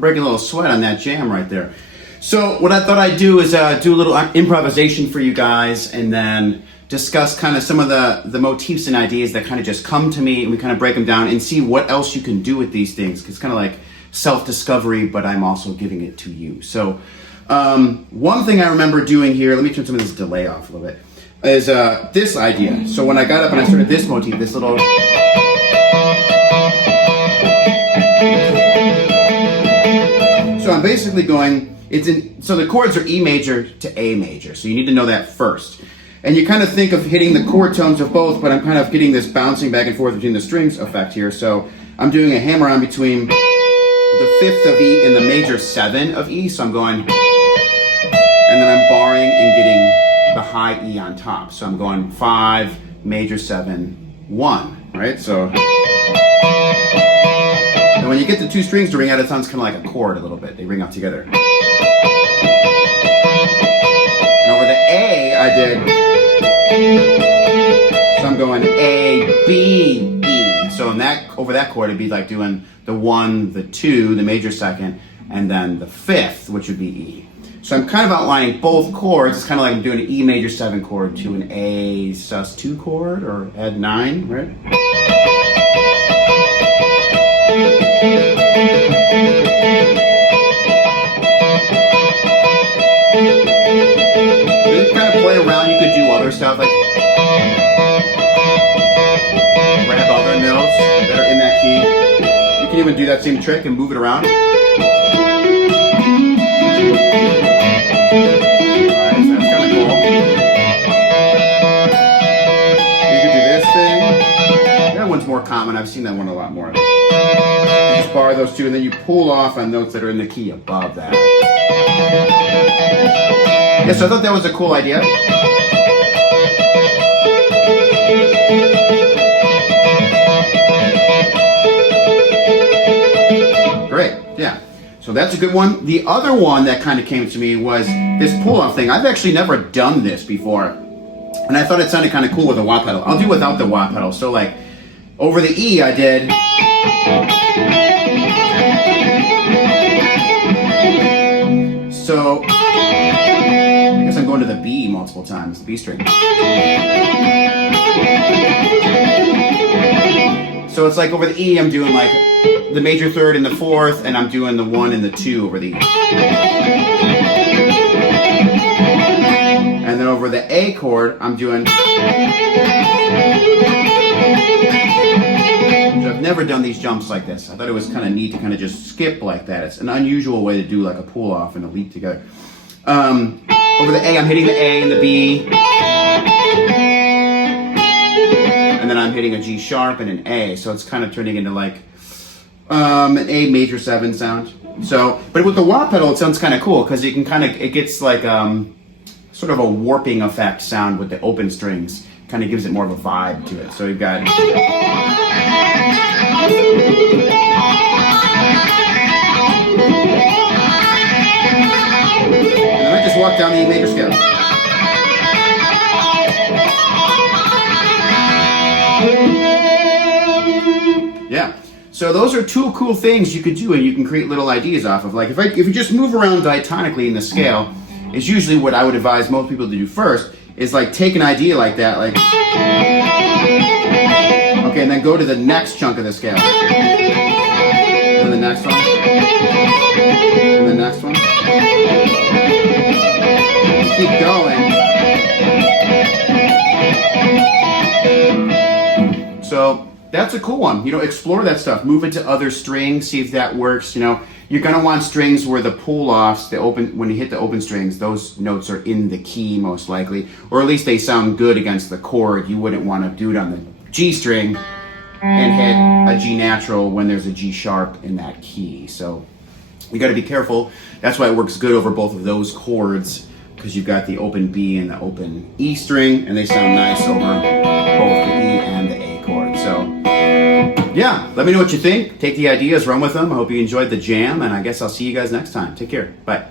I'm breaking a little sweat on that jam right there. So what I thought I'd do is do a little improvisation for you guys, and then discuss kind of some of the motifs and ideas that kind of just come to me, and we kind of break them down and see what else you can do with these things. It's kind of like self-discovery, but I'm also giving it to you. So one thing I remember doing here, let me turn some of this delay off a little bit, is this idea. So when I got up and I started this motif, this little... So I'm basically going, so the chords are E major to A major, so you need to know that first. And you kind of think of hitting the chord tones of both, but I'm kind of getting this bouncing back and forth between the strings effect here. So I'm doing a hammer-on between the 5th of E and the major 7 of E, so I'm going, and then I'm barring and getting the high E on top. So I'm going 5, major 7, 1, right? So, and when you get the two strings to ring out, it sounds kind of like a chord a little bit. They ring out together. And over the A, I did, so I'm going A, B, E. So in that, over that chord, it'd be like doing the 1, the 2, the major 2nd, and then the 5th, which would be E. So I'm kind of outlining both chords. It's kind of like I'm doing an E major 7 chord to an A sus2 chord, or add 9, right? Play around, you could do other stuff like grab other notes that are in that key. You can even do that same trick and move it around. Alright, so that's kind of cool. You could do this thing. That one's more common. I've seen that one a lot more. You just bar those two and then you pull off on notes that are in the key above that. Yeah, so I thought that was a cool idea. Great, yeah. So that's a good one. The other one that kind of came to me was this pull-off thing. I've actually never done this before, and I thought it sounded kind of cool with a wah pedal. I'll do without the wah pedal. So like, over the E I did... So... I guess I'm going to the B multiple times, the B string. So it's like over the E, I'm doing like the major 3rd and the 4th, and I'm doing the 1 and the 2 over the E. And then over the A chord, I'm doing... I've never done these jumps like this. I thought it was kind of neat to kind of just skip like that. It's an unusual way to do like a pull off and a leap together. Over the A, I'm hitting the A and the B. And then I'm hitting a G sharp and an A. So it's kind of turning into like an A major 7 sound. So, but with the wah pedal, it sounds kind of cool because you can kind of, it gets like sort of a warping effect sound with the open strings. Kind of gives it more of a vibe to it. So you've got... Just walk down the E major scale. Yeah. So those are two cool things you could do, and you can create little ideas off of. Like if you just move around diatonically in the scale, is usually what I would advise most people to do first. Is like take an idea like that, like okay, and then go to the next chunk of the scale, and the next one, and the next one. Keep going. So that's a cool one. You know, explore that stuff. Move it to other strings. See if that works. You know, you're gonna want strings where the pull-offs, the open, when you hit the open strings, those notes are in the key most likely, or at least they sound good against the chord. You wouldn't want to do it on the G string and hit a G natural when there's a G sharp in that key. So you got to be careful. That's why it works good over both of those chords, because you've got the open B and the open E string, and they sound nice over both the E and the A chord. So yeah, let me know what you think. Take the ideas, run with them. I hope you enjoyed the jam, and I guess I'll see you guys next time. Take care. Bye.